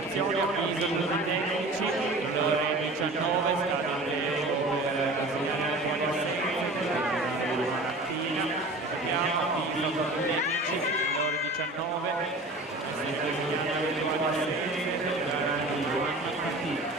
Attenzione, avviso dei tecnici, l'ore 19, scadere per segnalare fuori a seguito, mattina, abbiamo avviso dei tecnici, l'ore 19, segnalare fuori a seguito, mattina.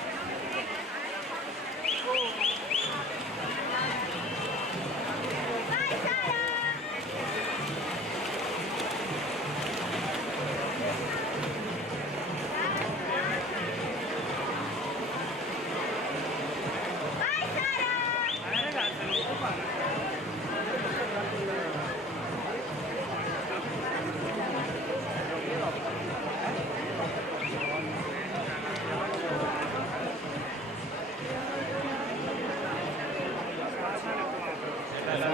La